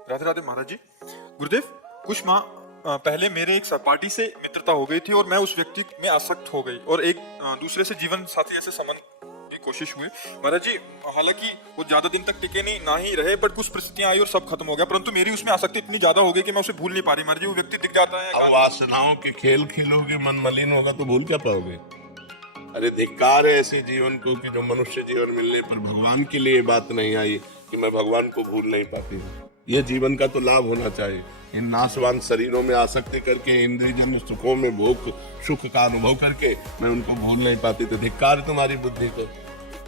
राधे राधे महाराज जी। गुरुदेव, कुछ माह पहले मेरे एक सहपाठी से मित्रता हो गई थी और मैं उस व्यक्ति में आसक्त हो गई और एक दूसरे से जीवन साथी ऐसे संबंध की कोशिश हुई महाराज जी। हालांकि वो ज्यादा दिन तक टिके नहीं ना ही रहे, बट कुछ परिस्थितियां आई और सब खत्म हो गया, परंतु मेरी उसमें आसक्ति इतनी ज्यादा हो गई कि मैं उसे भूल नहीं पा रही महाराज जी। वो व्यक्ति दिख जाता है। अब वासनाओं के खेल खेलोगे, मन मलिन होगा तो भूल क्या पाओगे। अरे धिक्कार है ऐसे जीवन को कि जो मनुष्य जीवन मिलने पर भगवान के लिए बात नहीं आई कि मैं भगवान को भूल नहीं पाती हूँ। ये जीवन का तो लाभ होना चाहिए। इन नाशवान शरीरों में आसक्ति करके इंद्रियजन्य सुखों में भोग सुख का अनुभव करके मैं उनको भूल नहीं पाती। तो धिक्कार तुम्हारी बुद्धि को,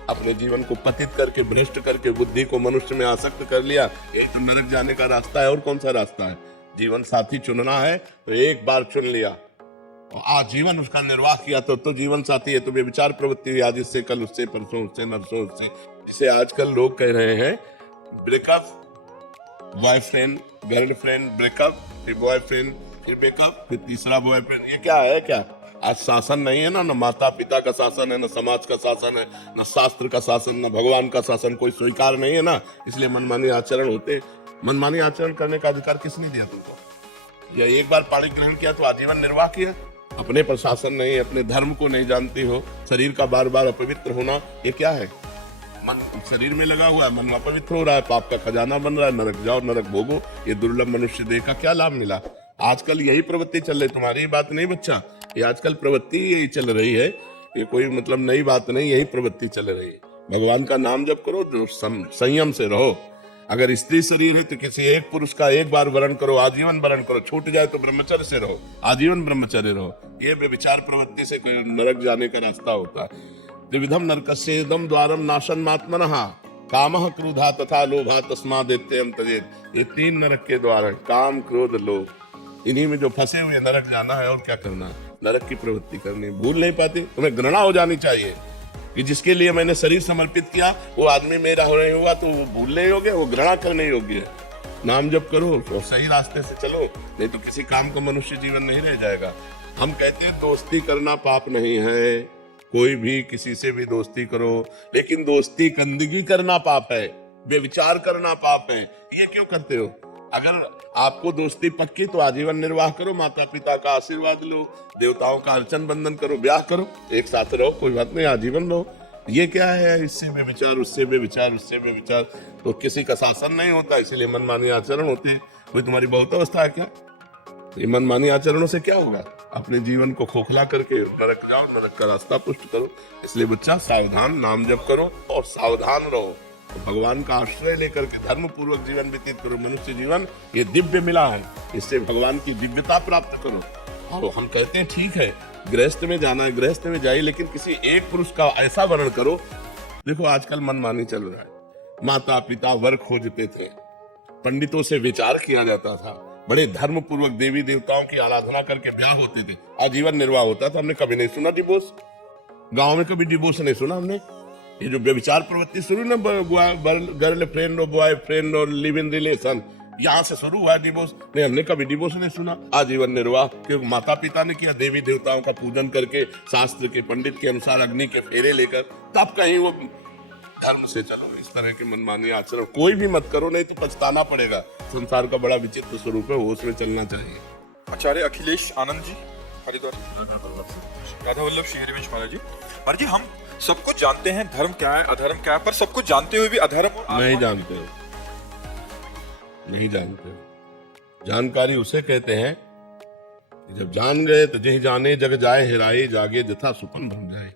अपने जीवन को पतित करके भ्रष्ट करके बुद्धि को मनुष्य में आसक्त कर लिया। यही तो नरक जाने का रास्ता है। और कौन सा रास्ता है? जीवन साथी चुनना है तो एक बार चुन लिया और आजीवन उसका निर्वाह किया तो जीवन साथी है। तो व्यभिचार प्रवृत्ति आज इससे कल उससे परसों उससे नरसों उससे, जिसे आजकल लोग कह रहे हैं ब्रेकअप, बॉयफ्रेंड गर्लफ्रेंड, ब्रेकअप, फिर बॉयफ्रेंड, फिर ब्रेकअप, फिर तीसरा बॉयफ्रेंड। ये क्या है? क्या आज शासन नहीं है ना? न माता पिता का शासन है, न समाज का शासन है, न शास्त्र का शासन, न भगवान का शासन कोई स्वीकार नहीं है ना। इसलिए मनमानी आचरण होते। मनमानी आचरण करने का अधिकार किसने दिया तुमको? या एक बार पाणी ग्रहण किया तो आजीवन निर्वाह किया? अपने पर शासन नहीं, अपने धर्म को नहीं जानती हो, शरीर का बार बार अपवित्र होना, ये क्या है? मन शरीर में लगा हुआ है, मन अपवित्र हो रहा है, पाप का खजाना बन रहा है। नरक जाओ नरक भोगो। ये दुर्लभ मनुष्य देह का क्या लाभ मिला? आजकल यही प्रवृत्ति चल रही। तुम्हारी बात नहीं बच्चा, ये आजकल प्रवृत्ति यही चल रही है। ये कोई मतलब नई बात नहीं, यही प्रवृत्ति चल रही है। भगवान का नाम जप करो, जो संयम से रहो। अगर स्त्री शरीर है तो किसी एक पुरुष का एक बार वरण करो, आजीवन वरण करो। छूट जाए तो ब्रह्मचर्य से रहो, आजीवन ब्रह्मचर्य रहो। ये व्यभिचार प्रवृत्ति से नरक जाने का रास्ता होता है। त्रिविधम नरकस्येदम द्वारम नाशनमात्मनः कामः क्रोधा तथा लोभः तस्मादेत्ययं त्यजेत्। ये तीन नरक के द्वार हैं, काम क्रोध लोभ। इन्हीं में जो फंसे हुए नरक जाना है। और क्या करना है? नरक की प्रवृत्ति करनी। भूल नहीं पाते। तुम्हें घृणा हो जानी चाहिए कि जिसके लिए मैंने शरीर समर्पित किया वो आदमी मेरा हो नहीं होगा तो वो भूलने योग्य, वो घृणा करने योग्य है। नाम जप करो और सही रास्ते से चलो, नहीं तो किसी काम का मनुष्य जीवन नहीं रह जाएगा। हम कहते हैं दोस्ती करना पाप नहीं है, कोई भी किसी से भी दोस्ती करो, लेकिन दोस्ती गंदगी करना पाप है, व्यभिचार करना पाप है। ये क्यों करते हो? अगर आपको दोस्ती पक्की तो आजीवन निर्वाह करो, माता पिता का आशीर्वाद लो, देवताओं का अर्चन बंदन करो, ब्याह करो, एक साथ रहो, कोई बात नहीं, आजीवन रहो। ये क्या है? इससे व्यभिचार, उससे व्यभिचार, उससे व्यभिचार। तो किसी का शासन नहीं होता, इसीलिए मनमानी आचरण होते हैं। कोई तुम्हारी बहुत अवस्था है क्या? ये मनमानी आचरणों से क्या होगा? अपने जीवन को खोखला करके नरक जाओ, नरक का रास्ता पुष्ट करो। इसलिए बच्चा सावधान, नाम जप करो और सावधान रहो। तो भगवान का आश्रय लेकर के धर्म पूर्वक जीवन व्यतीत करो। मनुष्य जीवन ये दिव्य मिला है, इससे भगवान की दिव्यता प्राप्त करो। और हम कहते हैं ठीक है गृहस्थ में जाना है, गृहस्थ में जाइए, लेकिन किसी एक पुरुष का ऐसा वर्ण करो। देखो आजकल मनमानी चल रहा है। माता पिता वर खोजते थे, पंडितों से विचार किया जाता था, बड़े धर्म पूर्वक देवी देवताओं की आराधना करके ब्याह होते थे, आजीवन निर्वाह होता था। हमने कभी नहीं सुना डिवोर्स, गांव में कभी डिवोर्स नहीं सुना हमने। ये जो व्यभिचार प्रवृत्ति शुरू ना, गर्ल फ्रेंड और बॉय फ्रेंड और लिव इन रिलेशन, यहाँ से शुरू हुआ डिवोर्स। नहीं, हमने कभी डिवोर्स नहीं सुना। आजीवन निर्वाह क्योंकि माता पिता ने किया, देवी देवताओं का पूजन करके शास्त्र के पंडित के अनुसार अग्नि के फेरे लेकर, तब कहीं वो धर्म से चलो। इस तरह के मनमानी आचरण कोई भी मत करो, नहीं तो पछताना पड़ेगा। संसार का बड़ा विचित्र स्वरूप है, होश में चलना चाहिए। आचार्य अखिलेश आनंद जी, हरिद्वार। राधा वल्लभ श्री हरिवंश महाराज जी। महाराज जी, हम सब कुछ जानते हैं धर्म क्या है अधर्म क्या है, पर सब कुछ जानते हुए भी अधर्म और नहीं जानते हो, नहीं जानते हो। जानकारी उसे कहते हैं कि जब जान गए तो जही जाने जग जाए हेराए, जागे जथा सुपन भर जाए।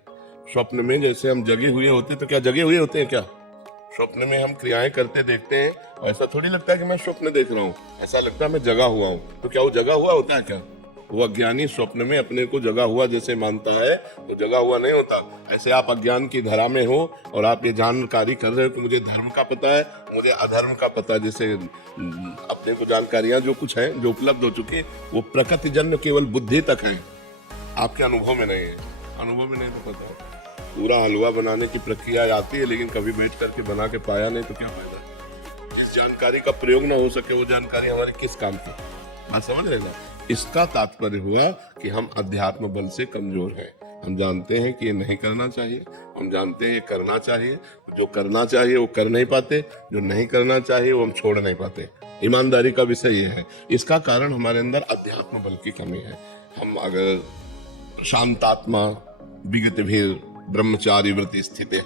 स्वप्न में जैसे हम जगे हुए होते, तो क्या जगे हुए होते हैं क्या? स्वप्न में हम क्रियाएं करते देखते हैं, और ऐसा थोड़ी लगता है कि मैं स्वप्न देख रहा हूँ, ऐसा लगता है मैं जगा हुआ हूँ। तो क्या वो जगा हुआ होता है क्या? वो अज्ञानी स्वप्न में अपने को जगा हुआ जैसे मानता है, तो जगा हुआ नहीं होता। ऐसे आप अज्ञान की धारा में हो और आप ये जानकारी कर रहे हो कि मुझे धर्म का पता है, मुझे अधर्म का पता है। जैसे अपने को जानकारियां जो कुछ है, जो उपलब्ध हो चुकी है, वो प्रकृति जन्य केवल बुद्धि तक है, आपके अनुभव में नहीं है। अनुभव में नहीं तो पता है। पूरा हलवा बनाने की प्रक्रिया आती है, लेकिन कभी बैठ करके बना के पाया नहीं तो क्या फायदा? जिस जानकारी का प्रयोग ना हो सके वो जानकारी हमारे किस काम की? बात समझ रहे ना? इसका तात्पर्य हुआ कि हम अध्यात्म बल से कमजोर हैं। हम जानते हैं कि ये नहीं करना चाहिए, हम जानते हैं ये करना चाहिए। जो करना चाहिए वो कर नहीं पाते, जो नहीं करना चाहिए वो हम छोड़ नहीं पाते। ईमानदारी का विषय ये है। इसका कारण हमारे अंदर अध्यात्म बल की कमी है। हम अगर शांतात्मा विगत भीर ब्रह्मचारी व्रत स्थिति,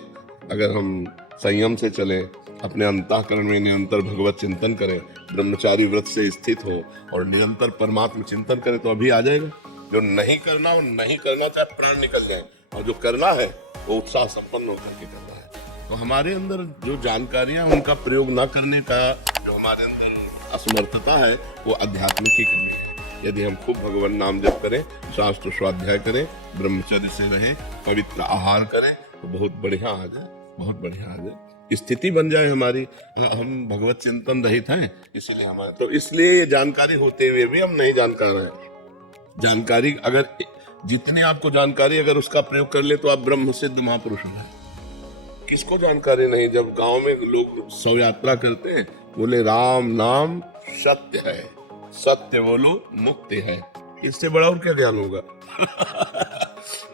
अगर हम संयम से चले, अपने अंतःकरण में निरंतर भगवत चिंतन करें, ब्रह्मचारी व्रत से स्थित हो और निरंतर परमात्मा चिंतन करें तो अभी आ जाएगा। जो नहीं करना वो नहीं करना, चाहे प्राण निकल जाए, और जो करना है वो उत्साह संपन्न होकर के करना है। तो हमारे अंदर जो जानकारियां उनका प्रयोग न करने का जो हमारे अंदर असमर्थता है वो अध्यात्म की कमी है। यदि हम खूब भगवान नाम जप करें, शास्त्र स्वाध्याय करें, ब्रह्मचर्य से रहें, पवित्र आहार करें तो बहुत बढ़िया आ जाए, बहुत बढ़िया आ जाए, स्थिति बन जाए हमारी। हम भगवत चिंतन रहित हैं, इसलिए हमारे तो इसलिए ये जानकारी होते हुए भी हम नहीं जानकार हैं। जानकारी अगर जितनी आपको जानकारी अगर उसका प्रयोग कर ले तो आप ब्रह्म सिद्ध महापुरुष हो जाए। किसको जानकारी नहीं? जब गांव में लोग शव यात्रा करते हैं, बोले राम नाम सत्य है, सत्य बोलो मुक्ति है। इससे बड़ा और क्या ज्ञान होगा?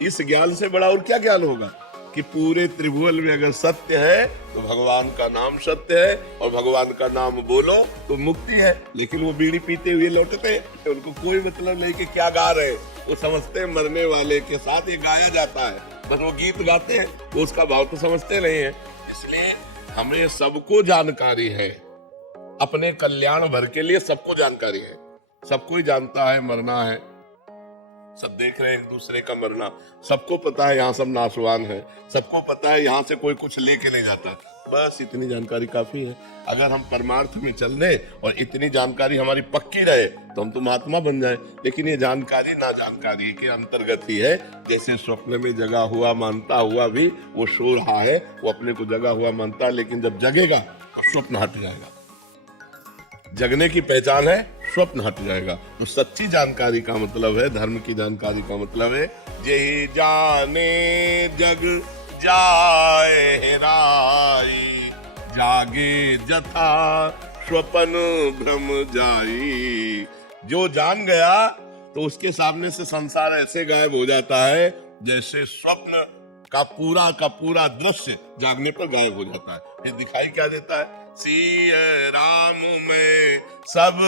इस ज्ञान से बड़ा और क्या ज्ञान होगा कि पूरे त्रिभुवन में अगर सत्य है तो भगवान का नाम सत्य है, और भगवान का नाम बोलो तो मुक्ति है। लेकिन वो बीड़ी पीते हुए लौटते हैं, उनको कोई मतलब नहीं कि क्या गा रहे हैं। वो समझते हैं मरने वाले के साथ ये गाया जाता है, बस वो गीत गाते हैं, वो उसका भाव तो समझते नहीं है। इसलिए हमें सबको जानकारी है, अपने कल्याण भर के लिए सबको जानकारी है। सबको ही जानता है मरना है, सब देख रहे हैं एक दूसरे का मरना, सबको पता है यहाँ सब नाशवान है, सबको पता है यहाँ से कोई कुछ लेके नहीं जाता। बस इतनी जानकारी काफी है। अगर हम परमार्थ में चल दें और इतनी जानकारी हमारी पक्की रहे तो हम तो महात्मा बन जाए। लेकिन ये जानकारी ना जानकारी के अंतर्गत ही है। जैसे स्वप्न में जगा हुआ मानता हुआ भी वो सो रहा है, वो अपने को जगा हुआ मानता है, लेकिन जब जगेगा तो स्वप्न हट जाएगा। जगने की पहचान है, स्वप्न हट जाएगा। तो सच्ची जानकारी का मतलब है, धर्म की जानकारी का मतलब है, जे जाने जग जाए हेराई, जागे जथा स्वपन भ्रम जाई। जो जान गया तो उसके सामने से संसार ऐसे गायब हो जाता है जैसे स्वप्न का पूरा दृश्य जागने पर गायब हो जाता है। फिर दिखाई क्या देता है? सिय राम में सब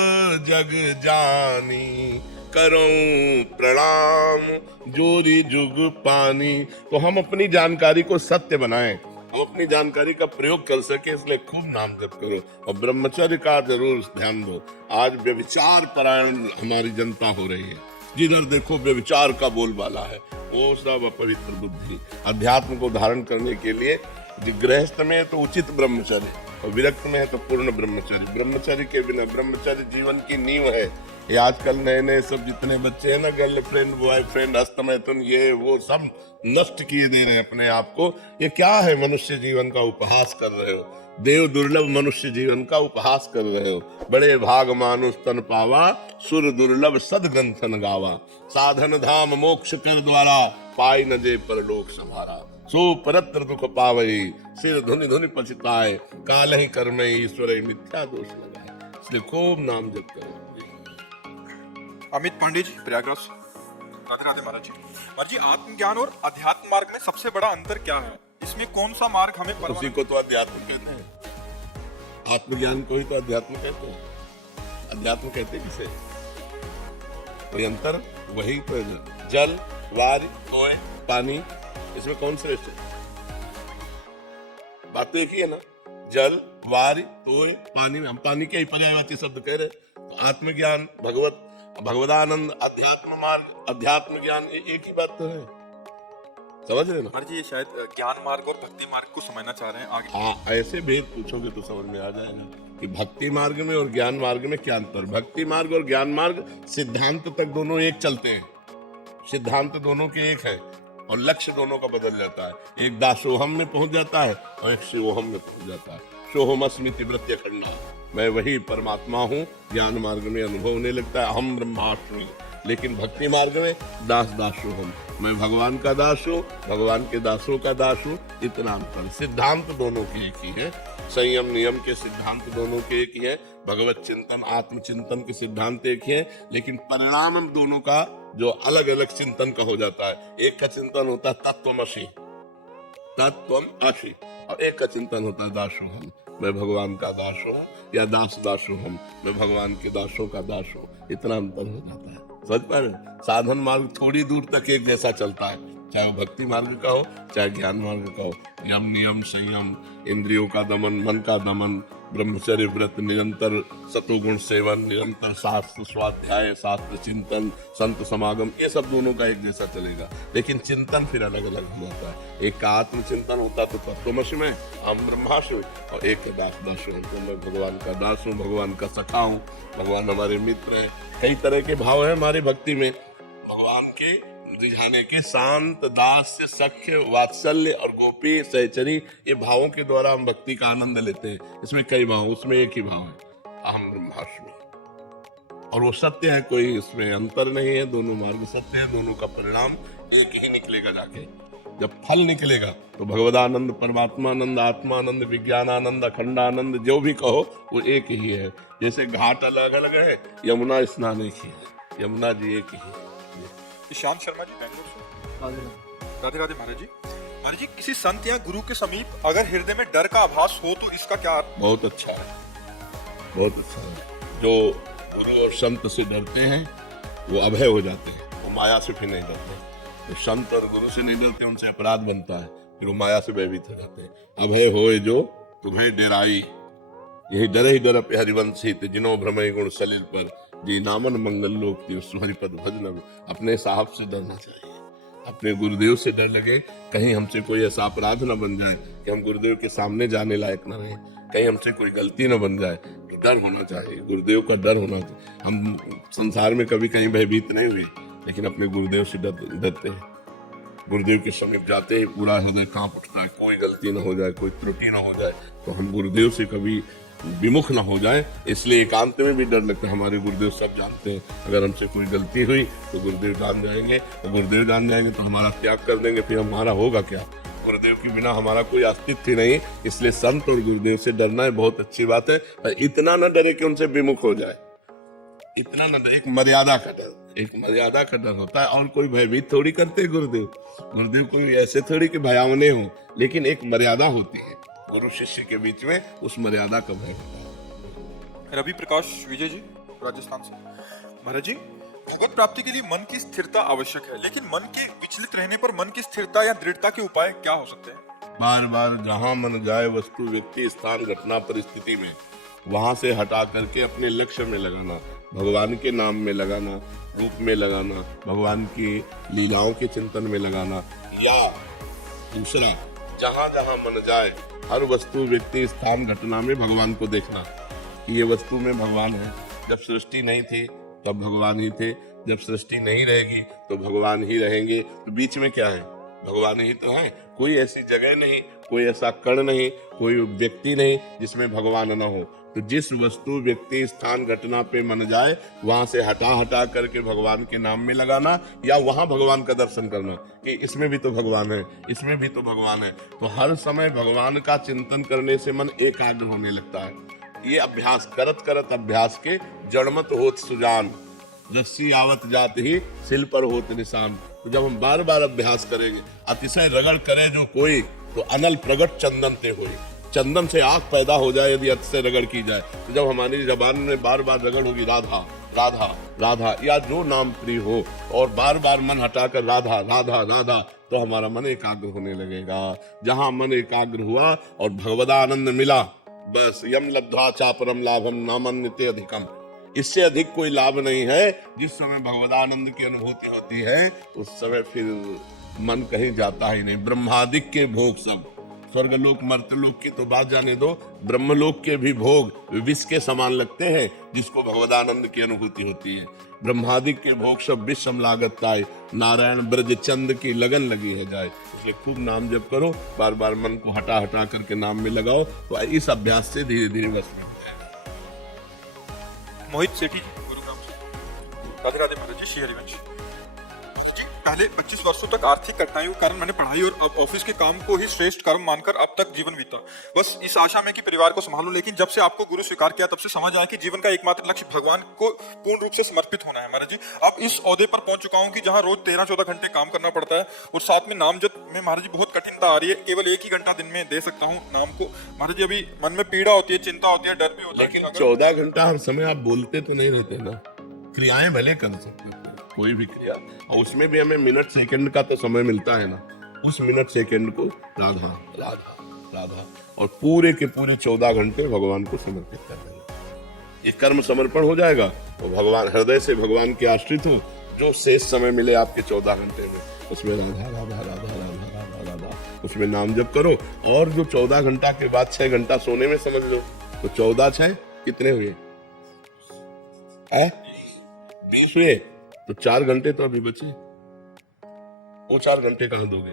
जग जानी, करूं प्रणाम जोरी जुग पानी। तो हम अपनी जानकारी को सत्य बनाएं, हम अपनी जानकारी का प्रयोग कर सके, इसलिए खूब नाम जप करो और ब्रह्मचर्य का जरूर ध्यान दो। आज व्यभिचार परायण हमारी जनता हो रही है, जिधर देखो व्यभिचार का बोलबाला है, वो सब अपवित्र बुद्धि। अध्यात्म को धारण करने के लिए गृहस्थ में तो उचित ब्रह्मचर्य और विरक्त में है तो पूर्ण ब्रह्मचर्य। ब्रह्मचर्य के बिना, ब्रह्मचर्य जीवन की नींव है। ये आजकल नए नए सब जितने बच्चे हैं ना, गर्लफ्रेंड बॉयफ्रेंड हस्तमैथुन ये वो सब नष्ट किए दे रहे हैं अपने आप को। ये क्या है? मनुष्य जीवन का उपहास कर रहे हो, देव दुर्लभ मनुष्य जीवन का उपहास कर रहे हो। बड़े भाग मानुष तन पावा, सुर दुर्लभ सदग्रंथन गावा, साधन धाम मोक्ष कर द्वारा, पाई न जे परलोक संभारा। सो परत्र दुख पावई, सिर धुनि धुनि पछताए, काल ही कर्म ईश्वर मिथ्या दोष लगाए। इसलिए खूब नाम जप करो। अमित पांडे जी, प्रयागराज। राधे राधे महाराज जी। महाराज जी, आत्मज्ञान और अध्यात्म मार्ग में सबसे बड़ा अंतर क्या है? इसमें कौन सा मार्ग हमें उसी को तो अध्यात्म कहते हैं, आत्मज्ञान को ही तो अध्यात्म कहते हैं। अध्यात्म कहते किसे? कोई अंतर? वही तो जल वार तोय पानी, इसमें कौन श्रेष्ठ है? बात तो एक ही है ना, जल वार तोय पानी। हम पानी के ही पर्यायवाची शब्द कह रहे। तो आत्मज्ञान, भगवदानंद, अध्यात्म मार्ग, अध्यात्म ज्ञान, एक ही बात तो है। समझ रहे ना? महाराज जी, ये शायद ज्ञान मार्ग और भक्ति मार्ग को समझना चाह रहे हैं आगे। हाँ, ऐसे भेद पूछोगे तो समझ में आ जाएगा कि भक्ति मार्ग में और ज्ञान मार्ग में क्या अंतर। भक्ति मार्ग और ज्ञान मार्ग सिद्धांत तक दोनों एक चलते हैं, सिद्धांत दोनों के एक है और लक्ष्य दोनों का बदल जाता है। एक दासोहम में पहुंच जाता है और एक शिवोहम में पहुंच जाता है। सोहमस्मि तिव्रत्य खंडा, मैं वही परमात्मा हूँ। ज्ञान मार्ग में अनुभव होने लगता है अहम ब्रह्मास्मि। लेकिन भक्ति मार्ग में दास दासोहम, मैं भगवान का दास हूँ, भगवान के दासों का दास हूँ। इतना अंतर। सिद्धांत दोनों की एक ही है, संयम नियम के सिद्धांत दोनों के एक ही है, भगवत चिंतन आत्मचिंतन के सिद्धांत एक ही है, लेकिन परिणाम दोनों का जो अलग अलग चिंतन का हो जाता है। एक का चिंतन होता है तत्वमसि, तत्त्वम असि, और एक का चिंतन होता है दासोहम, मैं भगवान का दास हूँ, या दास दासोहम, मैं भगवान के दासों का दास हूँ। इतना अंतर हो जाता है। समझ पा रहे हैं? साधन मार्ग थोड़ी दूर तक एक जैसा चलता है, चाहे वो भक्ति मार्ग का हो चाहे ज्ञान मार्ग का हो। यम नियम संयम, इंद्रियों का दमन, मन का दमन, ब्रह्मचर्य व्रत, निरंतर सतोगुण सेवन, निरंतर शास्त्र स्वाध्याय, शास्त्र चिंतन, संत समागम, ये सब दोनों का एक जैसा चलेगा। लेकिन चिंतन फिर अलग अलग हो जाता है। एक का आत्म चिंतन होता तो तत्वमसि में, हम ब्रह्मास्मि, और एक के दास दास हूँ, तो मैं भगवान का दास हूँ, भगवान का सखा हूँ, भगवान हमारे मित्र हैं। कई तरह के भाव है हमारी भक्ति में। भगवान के रिझाने के शांत, दास्य, सख्य, वात्सल्य और गोपी, सहचरी, ये भावों के द्वारा हम भक्ति का आनंद लेते हैं। इसमें कई भाव, उसमें एक ही भाव है, अहम ब्रह्मास्मि, और वो सत्य है, कोई इसमें अंतर नहीं है। दोनों मार्ग सत्य है, दोनों का परिणाम एक ही निकलेगा। जाके जब फल निकलेगा तो भगवदानंद, परमात्मानंद, आत्मानंद, विज्ञानानंद, अखंडानंद, जो भी कहो वो एक ही है। जैसे घाट अलग अलग है, यमुना स्नान एक ही है, यमुना जी एक ही है। ईशान शर्मा जी, बेंगलोर से। राधे राधे महाराज जी। महाराज जी, किसी संत या गुरु के समीप अगर हृदय में डर का आभास हो तो इसका क्या अर्थ? बहुत अच्छा है, बहुत अच्छा है। जो गुरु और संत से डरते हैं वो अभय हो जाते हैं, वो माया से फिर नहीं डरते। तो संत और गुरु से नहीं डरते, उनसे अपराध बनता है, फिर वो माया से भयभीत हो जाते हैं। अभय होए जो तुम्हें डराई, यही डरे ही डर पे हरिवंशी, जिनो भ्रमय गुण सलिल पर, जी नामन मंगल लोक हरिपद भजन। अपने साहब से डरना चाहिए, अपने गुरुदेव से डर लगे, कहीं हमसे कोई ऐसा अपराध न बन जाए कि हम गुरुदेव के सामने जाने लायक न रहे, कहीं हमसे कोई गलती न बन जाए। तो डर होना चाहिए, गुरुदेव का डर होना चाहिए। हम संसार में कभी कहीं भयभीत नहीं हुए, लेकिन अपने गुरुदेव से डरते हैं। गुरुदेव के समीप जाते ही पूरा हृदय कांप उठता है, कोई गलती न हो जाए, कोई त्रुटि न हो जाए, तो हम गुरुदेव से कभी विमुख न हो जाए। इसलिए एकांत में भी डर लगता है। हमारे गुरुदेव सब जानते हैं, अगर हमसे कोई गलती हुई तो गुरुदेव जान जाएंगे, और गुरुदेव जान जाएंगे तो हमारा त्याग कर देंगे, फिर हमारा होगा क्या? गुरुदेव के बिना हमारा कोई अस्तित्व ही नहीं। इसलिए संत और गुरुदेव से डरना है, बहुत अच्छी बात है। पर इतना न डरे कि उनसे विमुख हो जाए, इतना न डरे। एक मर्यादा का डर, एक मर्यादा का डर होता है। और कोई भयभीत थोड़ी करते गुरुदेव, गुरुदेव कोई ऐसे थोड़ी कि भयावने हो, लेकिन एक मर्यादा होती है गुरु शिष्य के बीच में, उस मर्यादा का भय होता है। रवि प्रकाश विजय जी, राजस्थान से। महाराज जी, भगवत प्राप्ति के लिए मन की स्थिरता आवश्यक है, लेकिन मन के विचलित रहने पर मन की स्थिरता या दृढ़ता के उपाय क्या हो सकते हैं? बार बार जहां मन जाए, वस्तु, व्यक्ति, स्थान, घटना, परिस्थिति में, वहां से हटा करके अपने लक्ष्य में लगाना, भगवान के नाम में लगाना, रूप में लगाना, भगवान की लीलाओं के चिंतन में लगाना। या दूसरा, जहां जहां मन जाए, हर वस्तु, व्यक्ति, स्थान, घटना में भगवान को देखना कि ये वस्तु में भगवान है। जब सृष्टि नहीं थी तब भगवान ही थे, जब सृष्टि नहीं रहेगी तो भगवान ही रहेंगे। तो बीच में क्या है? भगवान ही तो है। कोई ऐसी जगह नहीं, कोई ऐसा कण नहीं, कोई व्यक्ति नहीं जिसमें भगवान न हो। तो जिस वस्तु, व्यक्ति, स्थान, घटना पे मन जाए, वहां से हटा हटा करके भगवान के नाम में लगाना, या वहां भगवान का दर्शन करना कि इसमें भी तो भगवान है, इसमें भी तो भगवान है। तो हर समय भगवान का चिंतन करने से मन एकाग्र होने लगता है। ये अभ्यास करत करत अभ्यास के जड़मत होत सुजान, रस्सी आवत जात ही सिल पर होत निशान। तो जब हम बार बार अभ्यास करेंगे, अतिशय रगड़ करे जो कोई, तो अनल प्रगट चंदन ते होई। चंदन से आग पैदा हो जाए यदि अतिशय रगड़ की जाए। तो जब हमारी जबान में बार बार रगड़ होगी राधा राधा राधा, या जो नाम प्रिय हो, और बार बार मन हटाकर राधा राधा राधा, तो हमारा मन एकाग्र होने लगेगा। जहां मन एकाग्र हुआ और भगवदानंद मिला, बस यम लब्ध्वा चापरम लाभम नामन्यते अधिकम। इससे अधिक कोई लाभ नहीं है। जिस समय भगवदानंद की अनुभूति होती है, उस समय फिर मन कहीं जाता ही नहीं। ब्रह्मादिक के भोग सब, स्वर्गलोक मर्त्यलोक की तो बात जाने दो, ब्रह्मलोक के भी भोग विष के समान लगते हैं जिसको भगवदानंद की अनुभूति होती है। ब्रह्मादिक के भोग सब विषम लागत ताय, नारायण ब्रज चंद की लगन लगी है जाए। इसलिए खूब नाम जप करो, बार बार मन को हटा हटा करके नाम में लगाओ, तो इस अभ्यास से धीरे धीरे वश में हो जाएगा। मोहित सेठी जी, गुरुग्राम से। राधे राधे महाराज जी, श्री हरिवंश जी। पहले 25 वर्षों तक आर्थिक कठिनाइयों के कारण मैंने पढ़ाई और अब ऑफिस के काम को ही श्रेष्ठ कर्म मानकर अब तक जीवन बीता, बस इस आशा में कि परिवार को संभालूं। लेकिन जब से आपको गुरु स्वीकार किया तब से समझ आया कि जीवन का एकमात्र लक्ष्य भगवान को पूर्ण रूप से समर्पित होना है महाराज जी। अब इस ओहदे पर पहुंच चुका हूं कि जहां रोज 13-14 घंटे काम करना पड़ता है और साथ में नाम जप में महाराज जी बहुत कठिनता आ रही है। केवल 1 ही घंटा दिन में दे सकता हूँ नाम को महाराज जी। अभी मन में पीड़ा होती है, चिंता होती है, डर भी होता है। लेकिन 14 घंटा हर समय आप बोलते तो नहीं रहते ना, क्रियाएं भले कर सकते हैं, कोई भी क्रिया, और उसमें भी हमें मिनट सेकंड का तो समय मिलता है ना, उस मिनट सेकंड को राधा राधा राधा और पूरे के पूरे 14 घंटे भगवान को समर्पित कर देंगे। ये कर्म समर्पण हो जाएगा तो भगवान हृदय से भगवान के आश्रित हो। जो शेष समय मिले आपके 14 घंटे में, उसमें राधा राधा राधा राधा राधा राधा उसमें नाम जप करो। और जो 14 घंटा के बाद 6 घंटा सोने में समझ लो, तो 14 6 कितने हुए? 20 हुए, तो 4 घंटे तो अभी बचे। वो 4 घंटे कहाँ दोगे?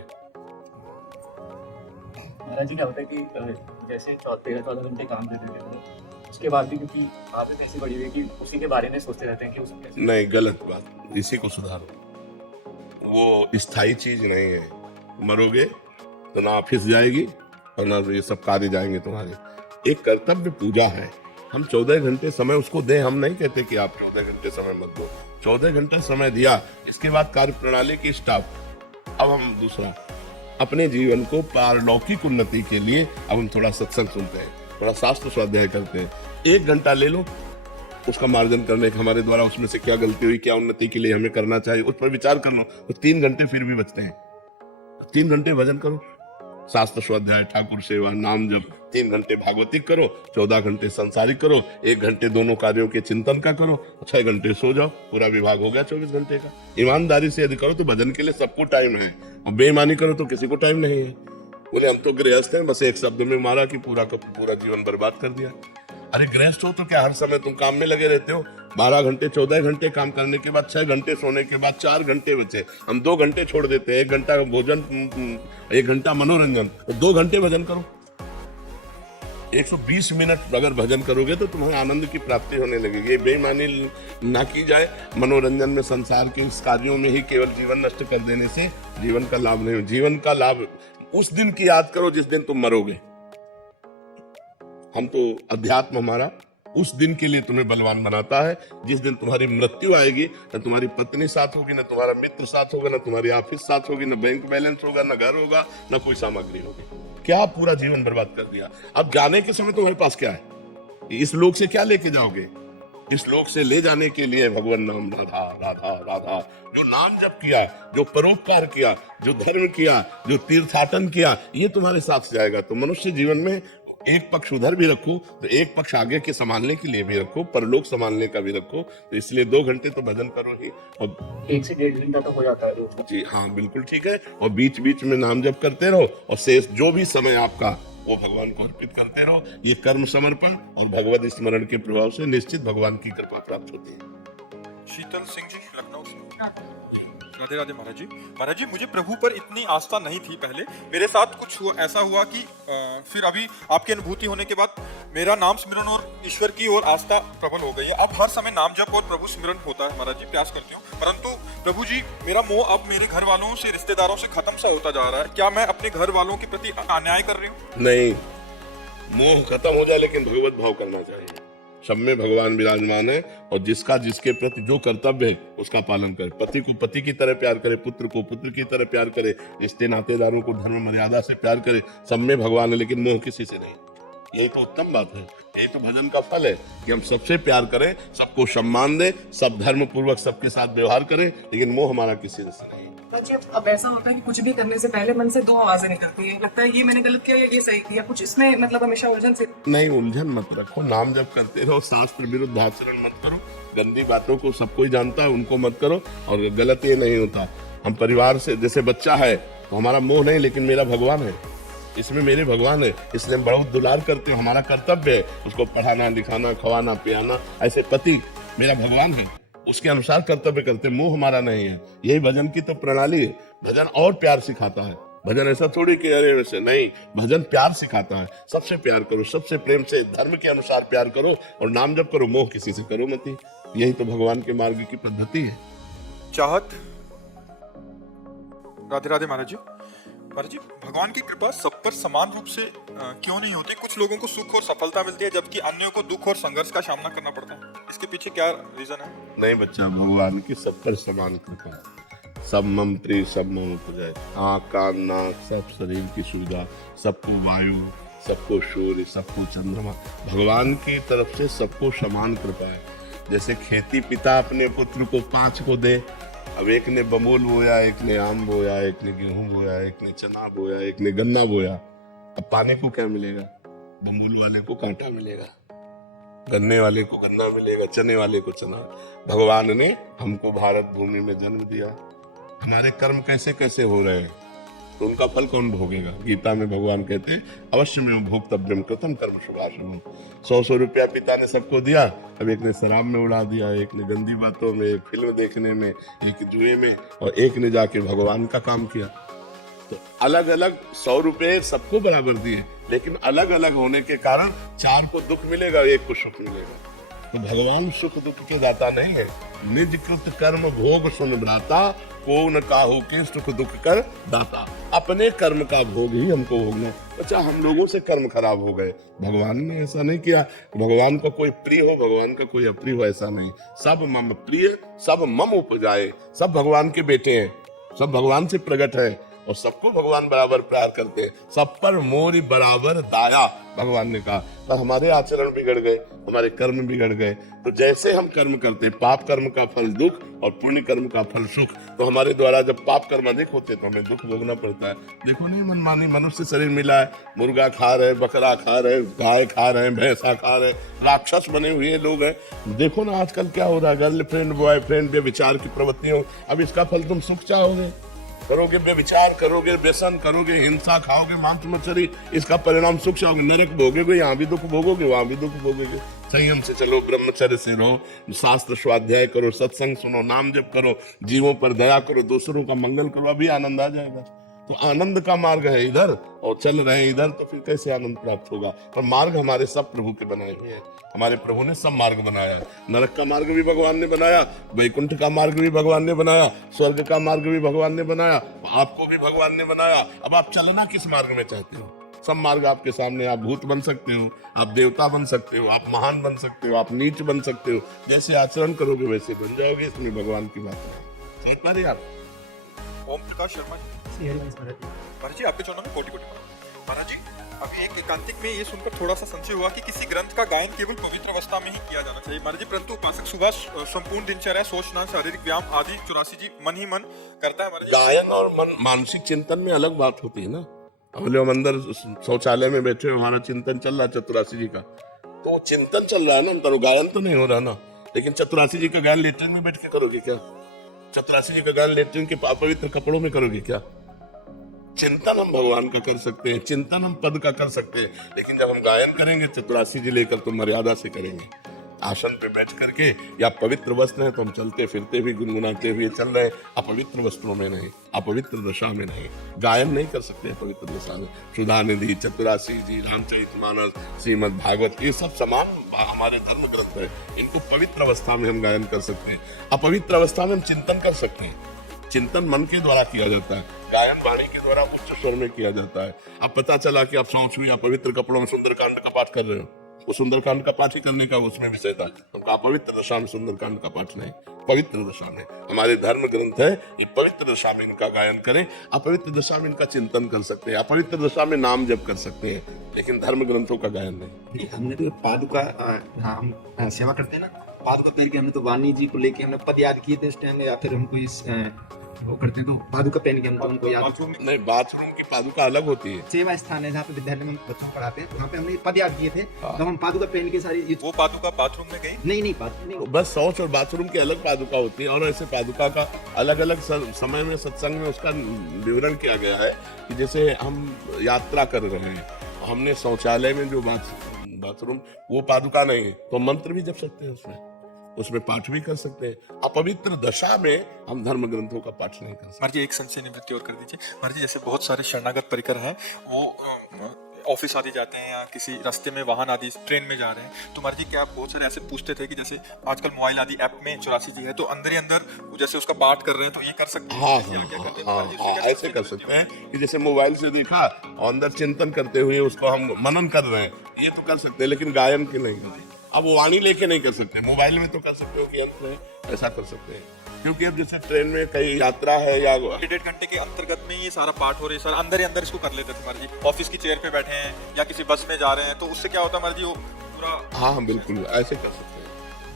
महाराज जी क्या होता है कि जैसे 13-14 घंटे काम करते थे वो, उसके बाद भी क्योंकि आदत ऐसी पड़ी हुई है कि उसी के बारे में सोचते रहते हैं कि उसे कैसे। नहीं, गलत बात, इसी को सुधारो। वो स्थायी चीज नहीं है। मरोगे तो ना ऑफिस जाएगी और ना ये सब कार्य जाएंगे तुम्हारे। एक कर्तव्य पूजा है, हम 14 घंटे समय उसको दें। हम नहीं कहते कि आप 14 घंटे समय मत दो, 14 घंटा समय दिया, इसके बाद कार्य प्रणाली की स्टाफ। अब हम दूसरा अपने जीवन को पारलौकिक उन्नति के लिए अब हम थोड़ा सत्संग सुनते हैं, थोड़ा शास्त्र स्वाध्याय करते हैं। 1 घंटा ले लो उसका मार्जन करने का, हमारे द्वारा उसमें से क्या गलती हुई, क्या उन्नति के लिए हमें करना चाहिए, उस पर विचार कर लो। तो 3 घंटे फिर भी बचते हैं। 3 घंटे भजन करो, शास्त्र स्वाध्याय, ठाकुर सेवा, नाम जप। 3 घंटे भागवतिक करो, 14 घंटे संसारिक करो, 1 घंटे दोनों कार्यों के चिंतन का करो, 6 घंटे सो जाओ। पूरा विभाग हो गया 24 घंटे का। ईमानदारी से यदि करो तो भजन के लिए सबको टाइम है, और बेईमानी करो तो किसी को टाइम नहीं है। बोले हम तो गृहस्थ हैं, बस एक शब्द में मारा कि पूरा का पूरा जीवन बर्बाद कर दिया। अरे गृहस्थ हो तो क्या हर समय तुम काम में लगे रहते हो? 12 घंटे 14 घंटे काम करने के बाद 6 घंटे सोने के बाद 4 घंटे बचे, हम 2 घंटे छोड़ देते हैं। 1 घंटा भोजन, 1 घंटा मनोरंजन, 2 घंटे भजन करो। 120 मिनट अगर भजन करोगे तो तुम्हें आनंद की प्राप्ति होने लगेगी। बेईमानी ना की जाए, मनोरंजन में, संसार के इस कार्यों में ही केवल जीवन नष्ट कर देने से जीवन का लाभ नहीं। जीवन का लाभ उस दिन की याद करो जिस दिन तुम मरोगे। हम तो अध्यात्म हमारा उस दिन के लिए तुम्हें बलवान बनाता है जिस दिन तुम्हारी मृत्यु आएगी। न तुम्हारी पत्नी साथ होगी, न तुम्हारा मित्र साथ होगा, न तुम्हारी ऑफिस साथ होगी, न बैंक बैलेंस होगा, न घर होगा, न कोई सामग्री होगी। क्या पूरा जीवन बर्बाद कर दिया। अब जाने के समय तुम्हारे पास क्या है? इस लोक से क्या लेके जाओगे? इस लोक से ले जाने के लिए भगवान नाम राधा राधा राधा। जो नाम जप किया, जो परोपकार किया, जो धर्म किया, जो तीर्थाटन किया, ये तुम्हारे साथ जाएगा। तो मनुष्य जीवन में एक पक्ष उधर भी रखो तो एक पक्ष आगे के संभालने के लिए भी रखो, परलोक संभालने का भी रखो। तो इसलिए 2 घंटे तो भजन करो ही, और 1 से 1.5 घंटा तो हो जाता है रोज। जी हाँ, बिल्कुल ठीक है। और बीच बीच में नाम जप करते रहो, और शेष जो भी समय आपका वो भगवान को अर्पित करते रहो। ये कर्म समर्पण और भगवत स्मरण के प्रभाव से निश्चित भगवान की कृपा प्राप्त होती है। शीतल सिंह जी, लखनऊ से। राधे राधे महाराज जी। महाराज जी, मुझे प्रभु पर इतनी आस्था नहीं थी पहले। मेरे साथ कुछ ऐसा हुआ कि फिर अभी आपकी अनुभूति होने के बाद मेरा नाम स्मरण और ईश्वर की ओर आस्था प्रबल हो गई है। अब हर समय नाम जप और प्रभु स्मरण होता है महाराज जी, प्रयास करती हूँ। परंतु प्रभु जी, मेरा मोह अब मेरे घर वालों से, रिश्तेदारों से खत्म सा होता जा रहा है। क्या मैं अपने घर वालों के प्रति अन्याय कर रही हूँ? नहीं, मोह खत्म हो जाए लेकिन भगवत भाव करना चाहिए। सब में भगवान विराजमान है, और जिसका जिसके प्रति जो कर्तव्य है उसका पालन करे। पति को पति की तरह प्यार करे, पुत्र को पुत्र की तरह प्यार करे, रिश्ते नातेदारों को धर्म मर्यादा से प्यार करे। सब में भगवान है लेकिन मोह किसी से नहीं। यही तो उत्तम बात है, यही तो भजन का फल है कि हम सबसे प्यार करें, सबको सम्मान दें, सब धर्म पूर्वक सबके साथ व्यवहार करें, लेकिन मोह हमारा किसी से नहीं। अब ऐसा होता है कि कुछ भी करने से पहले मन से 2 आवाजें निकलती हैं, लगता है ये मैंने गलत किया या ये सही किया, कुछ इसमें मतलब हमेशा उलझन से। नहीं, उलझन मत रखो, नाम जप करते रहो, शास्त्र विरुद्ध आचरण मत करो। गंदी बातों को सब कोई जानता है, उनको मत करो। और गलत ये नहीं होता। हम परिवार से, जैसे बच्चा है तो हमारा मोह नहीं, लेकिन मेरा भगवान है, इसमें मेरे भगवान है, इसलिए हम बहुत दुलार करते हो। हमारा कर्तव्य है उसको पढ़ाना, लिखाना, खवाना, पियाना। ऐसे पति मेरा भगवान है, उसके अनुसार कर्तव्य करते, मोह हमारा नहीं है। यही भजन की तो प्रणाली है। भजन और प्यार सिखाता है। भजन ऐसा थोड़ी कि अरे वैसे नहीं, भजन प्यार सिखाता है। सबसे प्यार करो, सबसे प्रेम से, धर्म के अनुसार प्यार करो, और नाम जप करो, मोह किसी से करो मत। यही तो भगवान के मार्ग की पद्धति है। चाहत राधे राधे महाराज जी। महाराज जी, भगवान की कृपा सब पर समान रूप से क्यों नहीं होती? कुछ लोगों को सुख और सफलता मिलती है जबकि अन्यों को दुख और संघर्ष का सामना करना पड़ता है। इसके पीछे क्या रीजन है? नहीं बच्चा, भगवान की सब पर समान कृपा है। सब मंत्री सब मम उपजाए, आँख कान नाक सब शरीर की सुविधा, सबको वायु, सबको सूर्य, सबको चंद्रमा, भगवान की तरफ से सबको समान कृपा है। जैसे खेती पिता अपने पुत्र को 5 को दे, अब एक ने बबूल बोया, एक ने आम बोया, एक ने गेहूं बोया, एक ने चना बोया, एक ने गन्ना बोया, अब पाने को क्या मिलेगा? बबूल वाले को कांटा मिलेगा, गन्ने वाले को गन्ना मिलेगा, चने वाले को चना। भगवान ने हमको भारत भूमि में जन्म दिया, हमारे कर्म कैसे कैसे हो रहे हैं तो उनका फल कौन भोगेगा? गीता में भगवान कहते हैं अवश्य में भोक्तव्यम कृतम कर्म शुभाशुभम। 100 रुपया पिता ने सबको दिया, अब एक ने शराब में उड़ा दिया, एक ने गंदी बातों में, एक फिल्म देखने में, एक जुए में, और एक ने जाके भगवान का काम किया। तो अलग अलग 100 रुपये सबको बराबर दिए, लेकिन अलग अलग होने के कारण 4 को दुख मिलेगा, 1 को सुख मिलेगा। तो भगवान सुख दुख के दाता नहीं है। निज कृत कर्म भोग सुन भ्राता, को न काहू के सुख दुख कर दाता। अपने कर्म का भोग ही हमको भोगना। अच्छा, हम लोगों से कर्म खराब हो गए, भगवान ने ऐसा नहीं किया। भगवान का कोई प्रिय हो, भगवान का कोई अप्रिय हो, ऐसा नहीं। सब मम प्रिय, सब मम उपजाए, सब भगवान के बेटे हैं, सब भगवान से प्रकट है और सबको भगवान बराबर प्यार करते हैं। सब पर मोरी बराबर दाया, भगवान ने कहा। पर हमारे आचरण बिगड़ गए, हमारे कर्म बिगड़ गए। तो जैसे हम कर्म करते, पाप कर्म का फल दुख और पुण्य कर्म का फल सुख। तो हमारे द्वारा जब पाप कर्म अधिक होते तो हमें दुख भोगना पड़ता है। देखो नहीं, मनमानी मनुष्य शरीर मिला है, मुर्गा खा रहे, बकरा खा रहे, गाय खा रहे, भैंसा खा रहे, राक्षस बने हुए लोग हैं। देखो ना आजकल क्या हो रहा है, गर्लफ्रेंड बॉयफ्रेंड व्यभिचार की प्रवृत्तियों। अब इसका फल तुम सुख चाहोगे? करोगे व्यभिचार, करोगे व्यसन, करोगे हिंसा, खाओगे मांस मछली, इसका परिणाम सुख चाहोगे? नरक भोगोगे, यहाँ भी दुख भोगोगे, वहां भी दुख भोगोगे। संयम से चलो, ब्रह्मचर्य से रहो, शास्त्र स्वाध्याय करो, सत्संग सुनो, नाम जप करो, जीवों पर दया करो, दूसरों का मंगल करो, अभी आनंद आ जाएगा। तो आनंद का मार्ग है इधर और चल रहे हैं इधर, तो फिर कैसे आनंद प्राप्त होगा? पर मार्ग हमारे सब प्रभु के बनाए हुए हैं। हमारे प्रभु ने सब मार्ग बनाया है। नरक का मार्ग भी भगवान ने बनाया, वैकुंठ का मार्ग भी भगवान ने बनाया, स्वर्ग का मार्ग भी भगवान ने बनाया, आपको भी भगवान ने बनाया। अब आप चलना किस मार्ग में चाहते हो? सब मार्ग आपके सामने। आप भूत बन सकते हो, आप देवता बन सकते हो, आप महान बन सकते हो, आप नीच बन सकते हो। जैसे आचरण करोगे वैसे बन जाओगे। इसमें भगवान की बात है। समझ पा रहे आप? ओम प्रकाश शर्मा जी, महाराज जी आपके चरणों में कोटि कोटि प्रणाम। महाराज जी, अभी एक एकांतिक में ये सुनकर थोड़ा सा संशय हुआ कि किसी ग्रंथ का गायन केवल पवित्र अवस्था में ही किया जाना चाहिए। महाराज जी, परंतु उपासक सुबह संपूर्ण दिनचर्या, सोच स्नान, शारीरिक व्यायाम आदि 84 जी मन ही मन करता है। महाराज जी, गायन और मन मानसिक चिंतन में अलग बात होती है ना। हम लोग अंदर शौचालय में बैठे, हमारा चिंतन चल रहा है 84 जी का, तो वो चिंतन चल रहा है ना, अंदर गायन तो नहीं हो रहा ना। लेकिन 84 जी का गायन लेटरिन में बैठ के करोगे क्या? 84 जी का गायन लेटरिन के पवित्र कपड़ों में करोगे क्या? चिंतन हम भगवान का कर सकते हैं, चिंतन हम पद का कर सकते हैं, लेकिन जब हम गायन करेंगे 84 जी लेकर तो मर्यादा से करेंगे। आसन पे बैठ करके, या पवित्र वस्त्र है तो हम चलते फिरते भी गुनगुनाते हुए चल रहे हैं, अपवित्र वस्त्रों में नहीं, अपवित्र दशा में नहीं। गायन नहीं कर सकते हैं पवित्र दशा में। सुधा निधि, 84 जी, रामचरितमानस, श्रीमद् भागवत, ये सब समान हमारे धर्म ग्रंथ है। इनको पवित्र अवस्था में हम गायन कर सकते हैं, अपवित्र अवस्था में हम चिंतन कर सकते हैं। चिंतन मन के द्वारा किया जाता है, गायन वाणी के द्वारा उच्च स्वर में किया जाता है। अब पता चला कि आप सोच हुई पवित्र कपड़ों में सुंदरकांड का पाठ कर रहे हो, वो सुंदरकांड का पाठ ही करने का उसमें विषय था। तो अपवित्र दशा में सुंदरकांड का पाठ नहीं, पवित्र दशा में। हमारे धर्म ग्रंथ है, ये पवित्र दशा में इनका गायन करें, अपवित्र दशा में इनका चिंतन कर सकते हैं, अपवित्र दशा में नाम जप कर सकते हैं, लेकिन धर्म ग्रंथों का गायन नहीं। हमने तो पादुका, हाँ हम सेवा करते हैं ना, पादुका पहन के हमने तो वाणी जी को लेके हमने पद याद किए थे इस टाइम में, या फिर हमको इस वो करते हैं तो पादुका पहन के हम तो उनको याद। नहीं, बाथरूम की पादुका अलग होती है। सेवा स्थान है जहाँ पे विद्यालय में हम बच्चों को पढ़ाते हैं, वहाँ पे हमने पद याद किए थे, तो हम पादुका पहन के सारी वो पादुका बाथरूम में गई? नहीं पादुका नहीं, बस शौच और बाथरूम की अलग पादुका होती है, और ऐसे पादुका का अलग अलग समय में सत्संग में उसका विवरण किया गया है कि जैसे हम यात्रा कर रहे हैं, हमने शौचालय में जो बाथरूम, वो पादुका नहीं है, तो मंत्र भी जप सकते हैं उसमें। उसमें पाठ भी कर सकते हैं। अपवित्र दशा में हम धर्म ग्रंथों का पाठ नहीं कर सकते। महाराज जी एक संशय निवृत्ति और कर दीजिए। महाराज जी जैसे बहुत सारे शरणागत परिकर हैं, वो ऑफिस आदि जाते हैं या किसी रास्ते में वाहन आदि ट्रेन में जा रहे हैं, तो महाराज जी क्या आप बहुत सारे ऐसे पूछते थे कि जैसे आजकल मोबाइल आदि ऐप में 84 जी है, तो अंदर ही अंदर वो जैसे उसका पाठ कर रहे हैं, तो ये कर सकते हैं? हाँ या हाँ क्या हाँ करते हैं? हाँ महाराज जी, हाँ, उसमें क्या ऐसे कर निवृत्ति सकते हैं कि जैसे मोबाइल से देखा और अंदर चिंतन करते हुए उसको हम मनन कर रहे हैं, ये तो कर सकते हैं, लेकिन गायन की नहीं करते। अब वाणी लेके नहीं कर सकते, मोबाइल में तो कर सकते हो कि अंत में ऐसा कर सकते हैं, क्योंकि अब जैसे ट्रेन में कहीं यात्रा है या 1.5 घंटे के अंतर्गत में ये सारा पाठ हो रही है सर, अंदर ही अंदर इसको कर लेते थे महाराज जी। ऑफिस की चेयर पे बैठे हैं या किसी बस में जा रहे हैं, तो उससे क्या होता है महाराज जी, वो पूरा हाँ हाँ बिल्कुल ऐसे कर सकते हैं।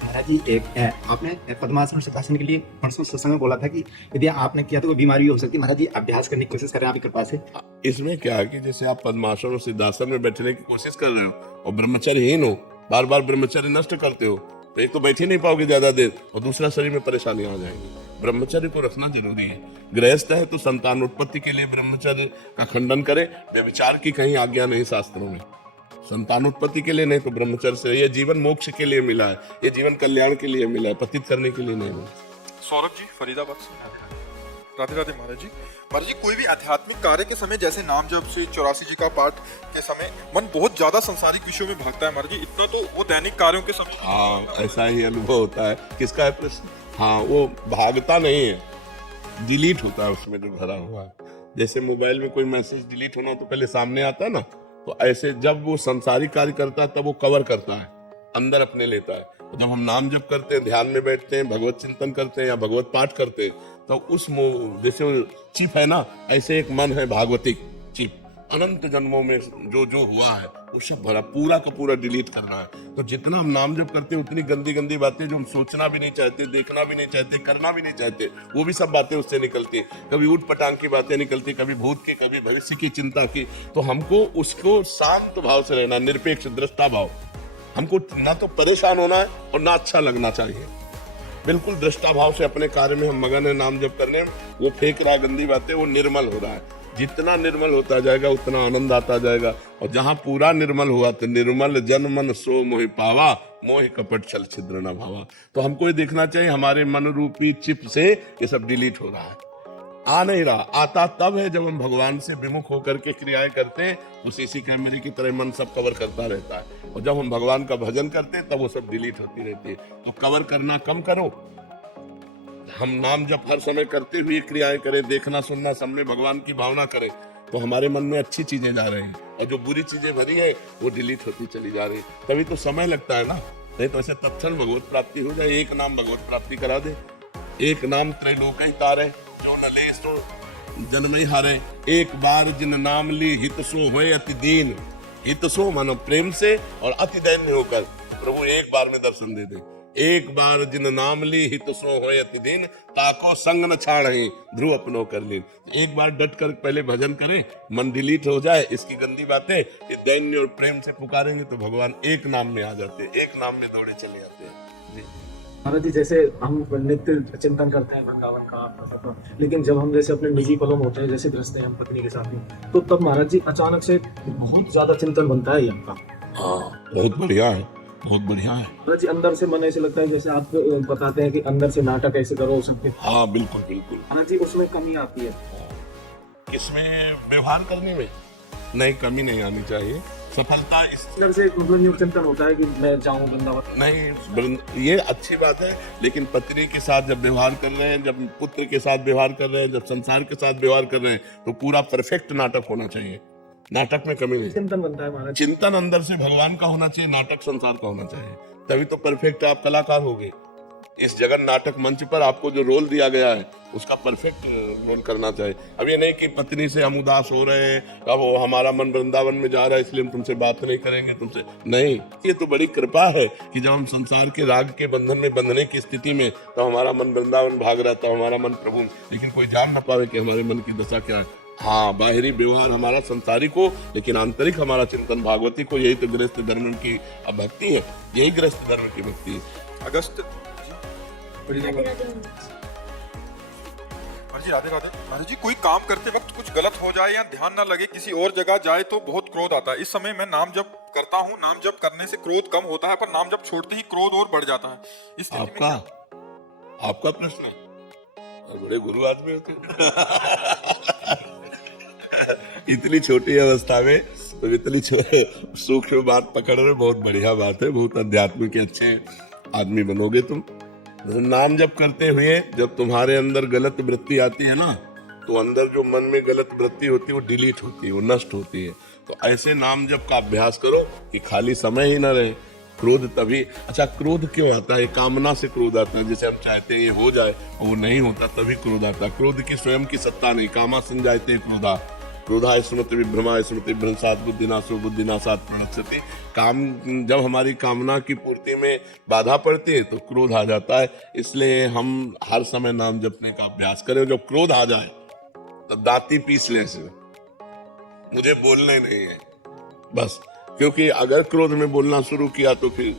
महाराज जी आपने पद्मासन शतासन के लिए परसों सत्संग में बोला था कि यदि आपने किया तो कोई बीमारी भी हो सकती है। महाराज जी अभ्यास करने की कोशिश करें आपकी कृपा से। इसमें क्या है कि जैसे आप पद्मासन और सिद्धासन में बैठने की कोशिश कर रहे हो और ब्रह्मचर्यहीन हो, बार बार ब्रह्मचर्य नष्ट करते हो, तो एक तो बैठे नहीं पाओगे ज्यादा देर और दूसरा शरीर में परेशानी आ जाएगी। ब्रह्मचर्य को रखना जरूरी है। गृहस्थ है तो संतान उत्पत्ति के लिए ब्रह्मचर्य का खंडन करे, व्यभिचार की कहीं आज्ञा नहीं शास्त्रों में। संतानोत्पत्ति के लिए नहीं तो ब्रह्मचर्य से। ये जीवन मोक्ष के लिए मिला है, ये जीवन कल्याण के लिए मिला है, पतित करने के लिए नहीं मिला। सौरभ जी फरीदाबाद से। राधे राधे महाराज जी। महाराज जी कोई भी आध्यात्मिक कार्य के समय जैसे नाम जप से 84 जी का पाठ के समय मन बहुत ज्यादा संसारिक विषयों में भागता है महाराज जी, इतना तो वो दैनिक कार्यों के समय। हाँ ऐसा ही अनुभव होता है। किसका है प्रश्न? हाँ वो भागता नहीं है, डिलीट होता है उसमें जो भरा हुआ है। जैसे मोबाइल में कोई मैसेज डिलीट होना तो पहले सामने आता है ना, तो ऐसे जब वो संसारिक कार्य करता है तब वो कवर करता है, अंदर अपने लेता है। तो जब हम नाम जप करते हैं, ध्यान में बैठते हैं, भगवत चिंतन करते हैं या भगवत पाठ करते हैं, तो उस जैसे चिप है ना, ऐसे एक मन है भागवतिक चिप, अनंत जन्मों में जो जो हुआ है वो सब भरा पूरा का पूरा डिलीट करना है। तो जितना हम नाम जप करते हैं उतनी गंदी गंदी बातें जो हम सोचना भी नहीं चाहते, देखना भी नहीं चाहते, करना भी नहीं चाहते, वो भी सब बातें उससे निकलती हैं। कभी ऊट पटांग की बातें निकलती, कभी भूत की, कभी भविष्य की चिंता की। तो हमको उसको शांत भाव से रहना, निरपेक्ष दृष्टा भाव। हमको ना तो परेशान होना है और ना अच्छा लगना चाहिए। बिल्कुल दृष्टा भाव से अपने कार्य में हम मगन है, नाम जप करने में। वो फेंक रहा है गंदी बातें, वो निर्मल हो रहा है। जितना निर्मल होता जाएगा उतना आनंद आता जाएगा। और जहां पूरा निर्मल हुआ तो निर्मल जन मन सो मोहि पावा, मोह कपट छल छिद्र न भावा। तो हमको ये देखना चाहिए हमारे मन रूपी चिप से ये सब डिलीट हो रहा है, आ नहीं रहा। आता तब है जब हम भगवान से विमुख होकर के क्रियाएं करते हैं, तो सीसी कैमरे की तरह मन सब कवर करता रहता है। और जब हम भगवान का भजन करते हैं तब वो सब डिलीट होती रहती है। तो कवर करना कम करो, हम नाम जब हर समय करते हुए क्रियाएं करें, देखना सुनना सामने भगवान की भावना करें, तो हमारे मन में अच्छी चीजें जा रही हैं और जो बुरी चीजें भरी है वो डिलीट होती चली जा रही है। तभी तो समय लगता है ना, नहीं तो ऐसे तत्क्षण भगवत प्राप्ति हो जाए। एक नाम भगवत प्राप्ति करा दे, एक नाम त्रैलोक ही तारे, जो न ले सो जन्म ही हारे। एक बार जिन नाम ली हित सो होए अति दीन। हित सो मानो प्रेम से और अति दैन्य होकर प्रभु एक बार में दर्शन दे दे। एक बार जिन नाम ली हित सो होए अति दीन, ताको संग न छाड़हि ध्रुव अपनो कर लीन। एक बार डट कर पहले भजन करें, मन डिलीट हो जाए इसकी गंदी बातें, ये दैन्य और प्रेम से पुकारेंगे तो भगवान एक नाम में आ जाते हैं, एक नाम में दौड़े चले आते हैं। जी महाराज जी जैसे हम नित्य चिंतन करते हैं वृंदावन का आपका सबका, लेकिन जब हम जैसे अपने निजी पलों में होते हैं, जैसे गृहस्थ हैं हम पत्नी के साथ में, तो तब महाराज जी अचानक से बहुत ज्यादा चिंतन बनता है ये आपका। हाँ बहुत बढ़िया है, बहुत बढ़िया है। महाराज जी अंदर से मन ऐसे लगता है जैसे आप बताते हैं कि अंदर से नाटक ऐसे करो सबके। हाँ बिल्कुल बिल्कुल। महाराज जी उसमें कमी आती है, इसमें व्यवहार करने में नहीं, कमी नहीं आनी चाहिए। सफलता इस अंदर से मतलब ये चिंतन होता है कि मैं जाऊं वृंदावन। नहीं, ये अच्छी बात है, लेकिन पत्नी के साथ जब व्यवहार कर रहे हैं, जब पुत्र के साथ व्यवहार कर रहे हैं, जब संसार के साथ व्यवहार कर रहे हैं, तो पूरा परफेक्ट नाटक होना चाहिए। नाटक में कमी नहीं। चिंतन बनता है महाराज। चिंतन अंदर से भगवान का होना चाहिए, नाटक संसार का होना चाहिए, तभी तो परफेक्ट आप कलाकार होगे। इस जगन नाटक मंच पर आपको जो रोल दिया गया है उसका परफेक्ट रोल करना चाहिए। अब ये नहीं कि पत्नी से हम उदास हो रहे हैं, अब वो हमारा मन वृंदावन में जा रहा है इसलिए हम तुमसे बात नहीं करेंगे, तुमसे नहीं। ये तो बड़ी कृपा है कि जब हम संसार के राग के बंधन में बंधने की स्थिति में, तो हमारा मन वृंदावन भाग रहा था, हमारा मन प्रभु, लेकिन कोई जान न पावे कि हमारे मन की दशा क्या है। हाँ बाहरी व्यवहार हमारा संसारिक हो, लेकिन आंतरिक हमारा चिंतन भागवती को। यही तो गृहस्थ धर्म की भक्ति है, यही गृहस्थ धर्म की भक्ति है। अगस्त राधे राधे। जी राधे राधे। महाराज जी कोई काम करते वक्त कुछ गलत हो जाए या ध्यान ना लगे, किसी और जगह जाए तो बहुत क्रोध आता है। इस समय मैं नाम जप करता हूँ, नाम जप करने से क्रोध कम होता है, पर नाम जप छोड़ते ही क्रोध और बढ़ जाता है। इस स्थिति में आपका प्रश्न है, और बड़े गुरु आदमी होते हैं। इतनी छोटी अवस्था में तो इतनी सूक्ष्म बात पकड़ रहे, बहुत बढ़िया बात है, बहुत आध्यात्मिक अच्छे आदमी बनोगे तुम। नाम जप करते हुए जब तुम्हारे अंदर गलत वृत्ति आती है ना, तो अंदर जो मन में गलत वृत्ति होती है वो डिलीट होती है, वो नष्ट होती है। तो ऐसे नाम जप का अभ्यास करो कि खाली समय ही ना रहे। क्रोध तभी, अच्छा क्रोध क्यों आता है? कामना से क्रोध आता है, जैसे हम चाहते हैं ये हो जाए और वो नहीं होता तभी क्रोध आता है। क्रोध की स्वयं की सत्ता नहीं, कामा संजायते क्रोधा, क्रोधा स्मृति विभ्रमा स्मृति भ्रंशात् बुद्धिनाशो बुद्धिनाशात् प्रणश्यति। काम, जब हमारी कामना की पूर्ति में बाधा पड़ती है तो क्रोध आ जाता है। इसलिए हम हर समय नाम जपने का अभ्यास करें। जब क्रोध आ जाए तो दांती पीस लें से, मुझे बोलना ही नहीं है बस, क्योंकि अगर क्रोध में बोलना शुरू किया तो फिर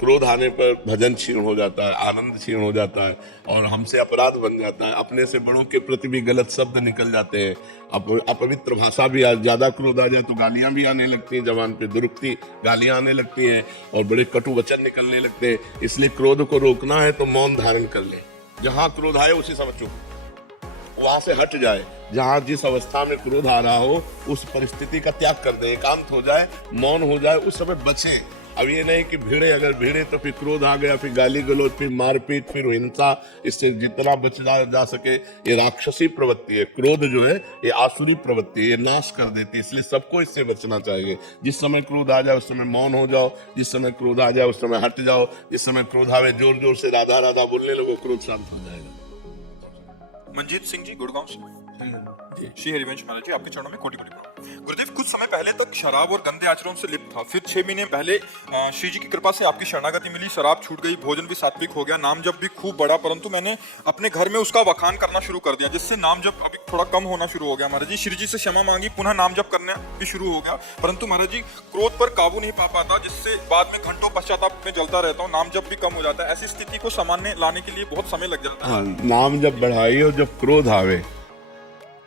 क्रोध आने पर भजन क्षीण हो जाता है, आनंद क्षीण हो जाता है और हमसे अपराध बन जाता है। अपने से बड़ों के प्रति भी गलत शब्द निकल जाते हैं, अपवित्र भाषा भी, ज्यादा क्रोध आ जाए तो गालियां भी आने लगती हैं, जबान पे दुरुक्ति गालियां आने लगती हैं और बड़े कटु वचन निकलने लगते हैं। इसलिए क्रोध को रोकना है तो मौन धारण कर ले। जहां क्रोध आए उसी समय चुप, वहां से हट जाए। जहां जिस अवस्था में क्रोध आ रहा हो उस परिस्थिति का त्याग कर दे, एकांत हो जाए, मौन हो जाए, उस समय बचे। अब ये नहीं कि भिड़े, अगर भिड़े तो फिर क्रोध आ गया, फिर गाली गलौज, फिर मारपीट, फिर हिंसा। इससे जितना बचा जा सके। ये राक्षसी प्रवृत्ति है, क्रोध जो है ये आसुरी प्रवृत्ति है, ये नाश कर देती है। इसलिए सबको इससे बचना चाहिए। जिस समय क्रोध आ जाए उस समय मौन हो जाओ, जिस समय क्रोध आ जाए उस समय हट जाओ। जिस समय क्रोध आवे जोर जोर से राधा राधा बोलने लगो, क्रोध शांत हो जाएगा। मंजीत सिंह जी गुड़गांव से। श्री हरिवंश महाराज जी, आपके चरणों में कोटि कोटि प्रणाम। गुरुदेव, कुछ समय पहले तक शराब और गंदे आचरणों से लिप्त था, फिर 6 महीने पहले श्री जी की कृपा से आपकी शरणागति मिली, शराब छूट गई, भोजन भी सात्विक हो गया, नाम जप भी खूब बढ़ा, परंतु मैंने अपने घर में उसका वखान करना शुरू कर दिया, जिससे नाम जप अभी थोड़ा कम होना शुरू हो गया। महाराज जी, श्री जी से क्षमा मांगी, पुनः नाम जप करना भी शुरू हो गया, परंतु महाराज जी क्रोध पर काबू नहीं पा पाता, जिससे बाद में घंटों पश्चाताप में जलता रहता हूँ, नाम जप भी कम हो जाता है। ऐसी स्थिति को सामान्य लाने के लिए बहुत समय लग जाता है। नाम जब बढ़ाइए और जब क्रोध आवे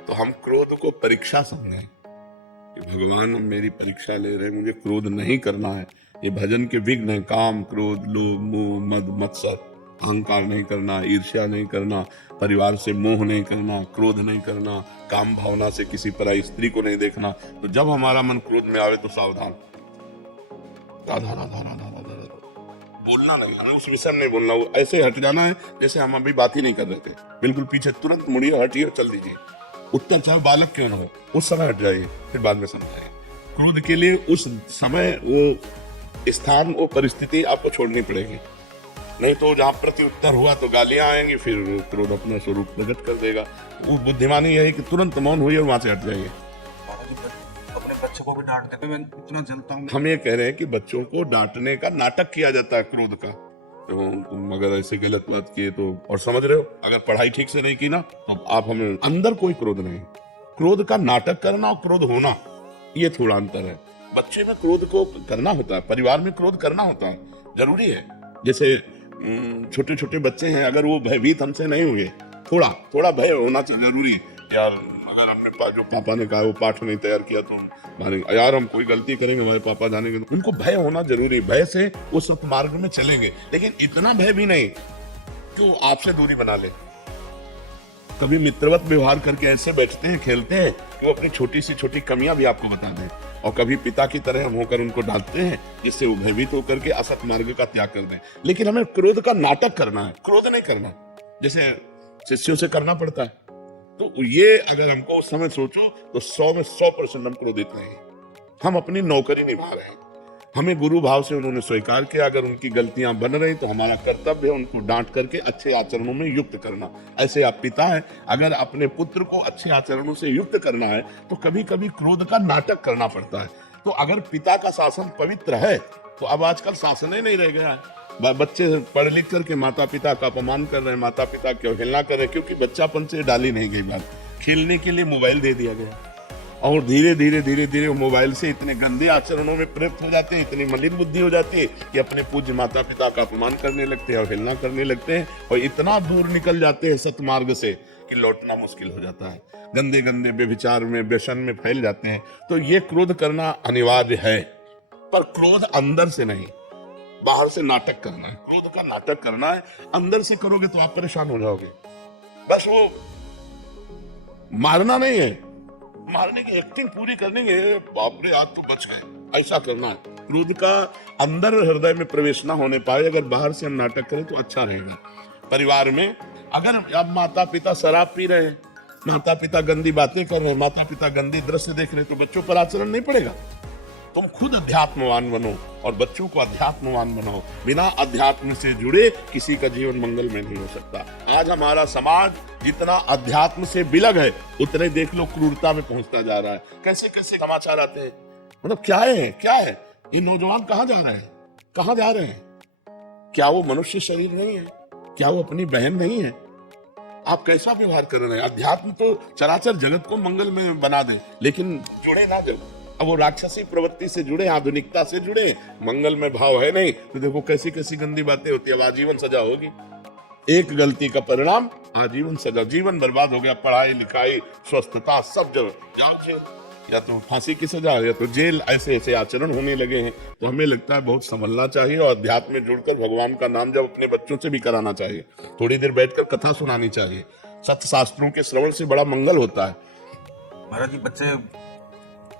तो हम क्रोध को परीक्षा समझें कि भगवान हम मेरी परीक्षा ले रहे हैं, मुझे क्रोध नहीं करना है। ये भजन के विघ्न है, काम, क्रोध, लोभ, मोह, मद, मत्सर, अहंकार नहीं करना, ईर्ष्या नहीं करना, परिवार से मोह नहीं करना, क्रोध नहीं करना, काम भावना से किसी पराई स्त्री को नहीं देखना। तो जब हमारा मन क्रोध में आवे तो सावधान, राधा राधा राधा राधा बोलना नहीं, हमें उस विषय में नहीं बोलना, वो ऐसे हट जाना है जैसे हम अभी बात ही नहीं कर रहे थे। बिल्कुल पीछे तुरंत मुड़िए, हटिए और चल दीजिए। उत्तर चाहे बालक क्यों ना हो, उस समय हट जाइए, फिर बाद में समझाइए। क्रोध के लिए उस समय वो स्थान, वो परिस्थिति आपको छोड़नी पड़ेगी, नहीं तो जहां प्रत्युत्तर हुआ तो गालियां आएंगी, फिर क्रोध अपना स्वरूप प्रकट कर देगा। वो बुद्धिमानी यही कि तुरंत मौन हुई और वहां से हट जाइए। अपने बच्चों को भी डांटते हैं, मैं इतना जनता हूँ। हम ये कह रहे हैं कि बच्चों को डांटने का नाटक किया जाता है क्रोध का। तो तुम अगर ऐसे गलत बात किए तो, और समझ रहे हो, अगर पढ़ाई ठीक से नहीं की ना तो आप हमें, अंदर कोई क्रोध नहीं। क्रोध का नाटक करना और क्रोध होना, ये थोड़ा अंतर है। बच्चे में क्रोध को करना होता है, परिवार में क्रोध करना होता है, जरूरी है। जैसे छोटे छोटे बच्चे हैं, अगर वो भयभीत हमसे नहीं हुए, थोड़ा थोड़ा भय होना चाहिए, जरूरी है। यार अगर हमने जो पापा ने कहा वो पाठ नहीं तैयार किया तो मारेंगे, यार हम कोई गलती करेंगे हमारे पापा जानेंगे, तो उनको भय होना जरूरी। भय से वो सत्मार्ग में चलेंगे, लेकिन इतना भय भी नहीं कि वो आपसे दूरी बना ले। कभी मित्रवत व्यवहार करके ऐसे बैठते हैं, खेलते हैं कि वो अपनी छोटी सी छोटी कमियां भी आपको बता दें, और कभी पिता की तरह हम होकर उनको डांटते हैं, जिससे वो भयभीत होकर के असत मार्ग का त्याग कर दें। लेकिन हमें क्रोध का नाटक करना है, क्रोध नहीं करना, जैसे शिष्यों से करना पड़ता है। तो ये अगर हमको उस समय सोचो तो 100 में 100% हम क्रोधित नहीं, हम अपनी नौकरी निभा रहे हैं। हमें गुरु भाव से उन्होंने स्वीकार किया, अगर उनकी गलतियां बन रही तो हमारा कर्तव्य है उनको डांट करके अच्छे आचरणों में युक्त करना। ऐसे आप पिता हैं, अगर अपने पुत्र को अच्छे आचरणों से युक्त करना है तो कभी कभी क्रोध का नाटक करना पड़ता है। तो अगर पिता का शासन पवित्र है तो अब आजकल शासन ही नहीं रह गया है। बच्चे पढ़ लिख करके माता पिता का अपमान कर रहे हैं, माता पिता की अवहेलना कर रहे हैं, क्योंकि बच्चापन से डाली नहीं गई बात। खेलने के लिए मोबाइल दे दिया गया और धीरे धीरे धीरे धीरे मोबाइल से इतने गंदे आचरणों में प्रयुक्त हो जाते हैं, इतनी मलिन बुद्धि हो जाती है कि अपने पूज्य माता पिता का अपमान करने लगते हैं, अवहेलना करने लगते हैं, और इतना दूर निकल जाते हैं सतमार्ग से कि लौटना मुश्किल हो जाता है। गंदे गंदे व्यभिचार में, व्यसन में फैल जाते हैं। तो ये क्रोध करना अनिवार्य है, पर क्रोध अंदर से नहीं, बाहर से नाटक करना है। क्रोध का नाटक करना है, अंदर से करोगे तो आप परेशान हो जाओगे। बस वो मारना नहीं है, मारने की एक्टिंग पूरी करनी है, बाप रे आज तो बच गए, ऐसा करना है। क्रोध का अंदर हृदय में प्रवेश ना होने पाए, अगर बाहर से हम नाटक करें तो अच्छा रहेगा। परिवार में अगर अब माता पिता शराब पी रहे हैं, माता पिता गंदी बातें कर रहे हैं, माता पिता गंदी दृश्य देख रहे हैं, तो बच्चों पर आचरण नहीं पड़ेगा। तुम खुद अध्यात्मवान बनो और बच्चों को अध्यात्मवान बनाओ। बिना अध्यात्म से जुड़े किसी का जीवन मंगल में नहीं हो सकता। आज हमारा समाज जितना अध्यात्म से बिलग है, उतने देख लो क्रूरता में पहुंचता जा रहा है। कैसे कैसे समाचार आते हैं, मतलब क्या है ये नौजवान कहाँ जा रहे हैं, कहाँ जा रहे हैं? क्या वो मनुष्य शरीर नहीं है? क्या वो अपनी बहन नहीं है? आप कैसा व्यवहार कर रहे हैं? अध्यात्म तो चराचर जगत को मंगल में बना दे, लेकिन जुड़े ना जब अब वो राक्षसी प्रवृत्ति से जुड़े, आधुनिकता से जुड़े, मंगल में भाव है नहीं, तो देखो कैसी कैसी गंदी बातें होती है। अब आजीवन सजा होगी, एक गलती का परिणाम आजीवन सजा, जीवन बर्बाद हो गया। पढ़ाई लिखाई स्वस्थता सब जगह जेल, या तो फांसी की सजा या तो जेल। ऐसे ऐसे आचरण होने लगे हैं, तो हमें लगता है बहुत संभलना चाहिए और अध्यात्म में जुड़कर भगवान का नाम जब अपने बच्चों से भी कराना चाहिए। थोड़ी देर बैठकर कथा सुनानी चाहिए। सत्य शास्त्रों के श्रवण से बड़ा मंगल होता है। महाराज जी, बच्चे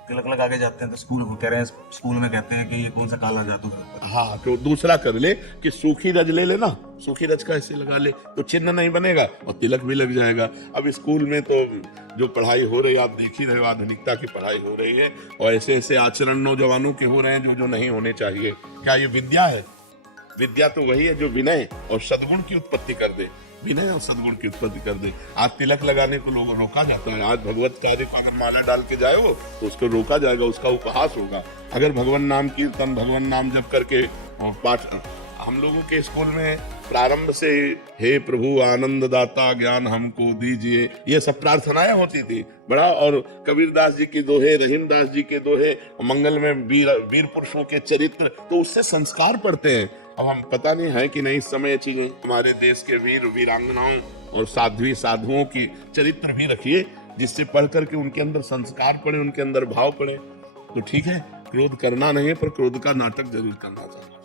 तिलक लगा के जाते हैं तो स्कूल को कह रहे हैं, स्कूल में कहते हैं कि ये कौन सा काला जादू करता है। हाँ, तो दूसरा कर ले कि सूखी रज ले लेना, सूखी रज का ऐसे लगा ले तो चिन्ह नहीं बनेगा और तिलक भी लग जाएगा। अब स्कूल में तो जो पढ़ाई हो रही है, आप देख ही रहे हो, आधुनिकता की पढ़ाई हो रही है और ऐसे ऐसे आचरण नौजवानों के हो रहे हैं जो नहीं होने चाहिए। क्या ये विद्या है? विद्या तो वही है जो विनय और सद्गुण की उत्पत्ति कर दे, विनय और सद्गुण की उत्पत्ति कर दे। आज तिलक लगाने को लोग रोका जाता है। आज भगवत कार्य को अगर माला डाल के जाए वो, तो उसको रोका जाएगा, उसका उपहास होगा। अगर भगवान नाम कीर्तन, भगवान नाम जप करके और पाठ, हम लोगों के स्कूल में प्रारंभ से हे प्रभु आनंद दाता ज्ञान हमको दीजिए, ये सब प्रार्थनाएं होती थी बड़ा। और कबीरदास जी के दोहे, रहीमदास जी के दोहे, मंगल में वीर पुरुषों के चरित्र, तो उससे संस्कार पढ़ते हैं। अब हम पता नहीं है कि नहीं इस समय चीजें, हमारे देश के वीर वीरांगनाओं और साध्वी साधुओं की चरित्र भी रखिए, जिससे पढ़ करके उनके अंदर संस्कार पड़े, उनके अंदर भाव पड़े, तो ठीक है। क्रोध करना नहीं है, पर क्रोध का नाटक जरूर करना चाहिए।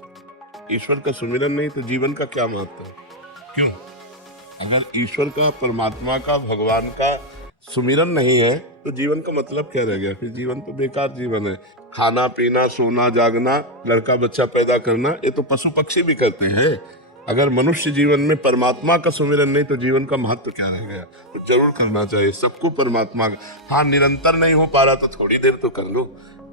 ईश्वर का सुमिरन नहीं तो जीवन का क्या महत्व है? क्यों? अगर ईश्वर का, परमात्मा का, भगवान का सुमिरन नहीं है तो जीवन का मतलब क्या रह गया? फिर जीवन तो बेकार जीवन है। खाना पीना, सोना जागना, लड़का बच्चा पैदा करना, ये तो पशु पक्षी भी करते हैं। अगर मनुष्य जीवन में परमात्मा का सुमिरन नहीं तो जीवन का महत्व क्या रह गया? तो जरूर करना चाहिए सबको परमात्मा का। हाँ, निरंतर नहीं हो पा रहा तो थोड़ी देर तो कर लो।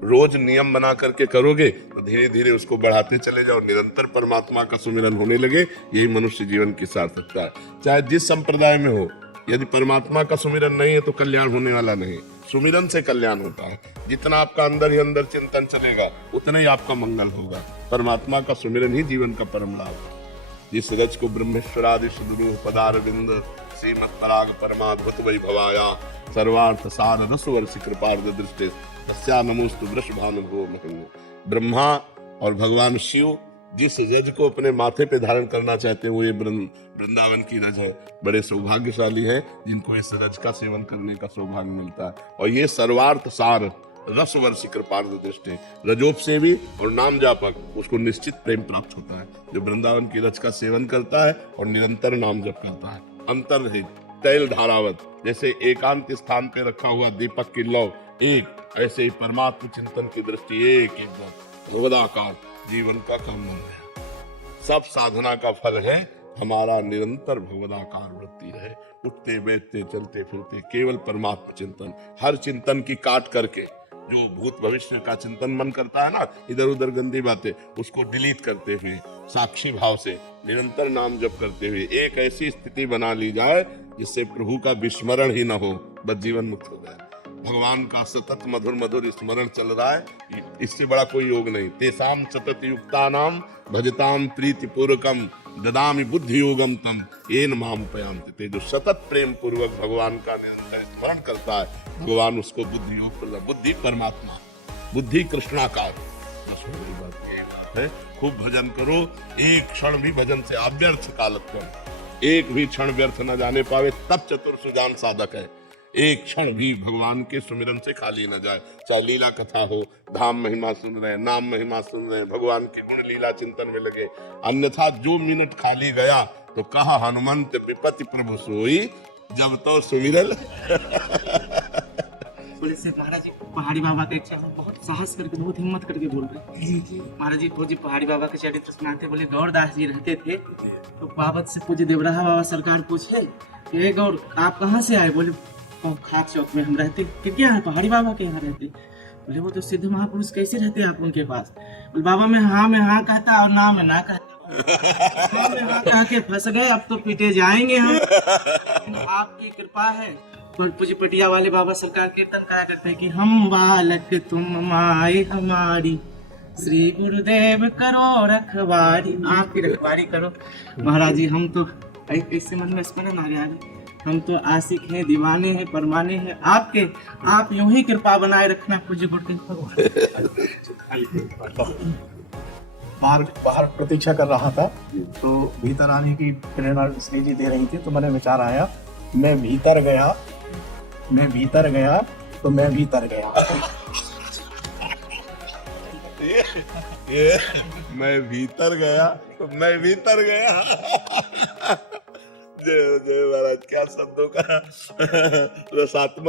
रोज नियम बना करके करोगे तो धीरे धीरे उसको बढ़ाते चले जाओ, निरंतर परमात्मा का सुमिरन होने लगे। यही मनुष्य जीवन की सार्थकता है, चाहे जिस संप्रदाय में हो। यदि परमात्मा का सुमिरन नहीं है तो कल्याण होने वाला नहीं। सुमिरन से कल्याण होता है। जितना आपका अंदर ही अंदर चिंतन चलेगा उतना ही आपका मंगल होगा। परमात्मा का सुमिरन ही जीवन का परम लाभ है। जिस रज को ब्रह्मेश्वरादि सुदरूह पदारविंद श्रीमत् पराग परमाद्भुत वैभवाया सर्वार्थ सार रसवर्षि कृपार्थ दृष्टि तस्या नमोस्तु वृषभानुभो महिम। ब्रह्मा और भगवान शिव जिस रज को अपने माथे पे धारण करना चाहते हैं वो ये वृंदावन की रज है। बड़े सौभाग्यशाली है जिनको इस रज का सेवन करने का सौभाग्य मिलता है। और ये सर्वार्थ सार रसवर्षि कृपार्थ दृष्टि, रजोप से भी और नाम जापक, उसको निश्चित प्रेम प्राप्त होता है जो वृंदावन की रज का सेवन करता है और निरंतर नाम जप करता है। अंतर्हित तैल धारावत, जैसे एकांत स्थान पे रखा हुआ दीपक की लौ एक, ऐसे ही परमात्म चिंतन की दृष्टि एक एकदम भगवदाकार जीवन का काम है। सब साधना का फल है हमारा निरंतर भगवदाकार वृत्ति रहे। उठते बैठते चलते फिरते केवल परमात्मा चिंतन, हर चिंतन की काट करके जो भूत भविष्य का चिंतन मन करता है ना, इधर उधर गंदी बातें, उसको डिलीट करते हुए साक्षी भाव से निरंतर नाम जप करते हुए एक ऐसी स्थिति बना ली जाए जिससे प्रभु का विस्मरण ही न हो, बस जीवन मुक्त हो जाए। भगवान का सतत मधुर मधुर स्मरण चल रहा है, इससे बड़ा कोई योग नहीं। तेसाम सतत युक्तानाम भजताम प्रीति पूर्वकम ददामि बुद्धि योगम तम येन माम उपयान्ति। ते जो सतत प्रेम पूर्वक भगवान का निरंतर स्मरण करता है, भगवान उसको बुद्धि योग प्रदान। बुद्धि परमात्मा, बुद्धि कृष्णाकार, बस वही बात है। खूब भजन करो, एक क्षण भी भजन से अव्यर्थ कालक्रम, एक भी क्षण व्यर्थ न जाने पावे, तब चतुर सुजान साधक है। एक क्षण भी भगवान के सुमिरन से खाली न जाए। चाहे लीला कथा हो, धाम महिमा सुन रहे हैं, नाम महिमा सुन रहे हैं, भगवान की गुण लीला चिंतन में लगे। अन्यथा जो मिनट खाली गया तो कहा हनुमंत विपत्ति प्रभु सोई, जब तो सुमिरन। बोले से महाराज जी पहाड़ी बाबा का इच्छा बहुत साहस करके बहुत हिम्मत करके बोल रहे महाराज जी। पूज्य पहाड़ी बाबा के चरित्र सुनाते, बोले गौरदास जी रहते थे तो बाबत से पूज्य देवराहा बाबा सरकार पूछे कि ए गौर आप कहाँ से आए? बोले खाक चौक में हम रहते। कि क्या है पहाड़ी बाबा के यहाँ रहते? बोले वो तो सिद्ध महापुरुष, कैसे रहते आप उनके पास? बोले बाबा मैं हाँ कहता और ना मैं ना कहता। कह के फंस गए, अब तो पीटे जाएंगे हम। आपकी कृपा है। और पूज्य पटिया वाले बाबा सरकार कीर्तन कहा करते हैं कि हम बालक तुम माए हमारी, श्री गुरुदेव करो रखवारी। आपकी रखवारी करो महाराज जी। हम तो इससे मन में स्मरण आ गया, हम तो आशिक हैं, दीवाने हैं, परमाने हैं आपके। आप यूं ही कृपा बनाए रखना पूज्य गुरुदेव। बाहर प्रतीक्षा कर रहा था तो भीतर आने की प्रेरणा श्री जी दे रही थी, तो मैंने विचार आया, मैं भीतर गया तो मैं भीतर गया। ये मैं भीतर गया तो मैं भीतर गया। जय जय महाराज, क्या शब्दों का रसात्मक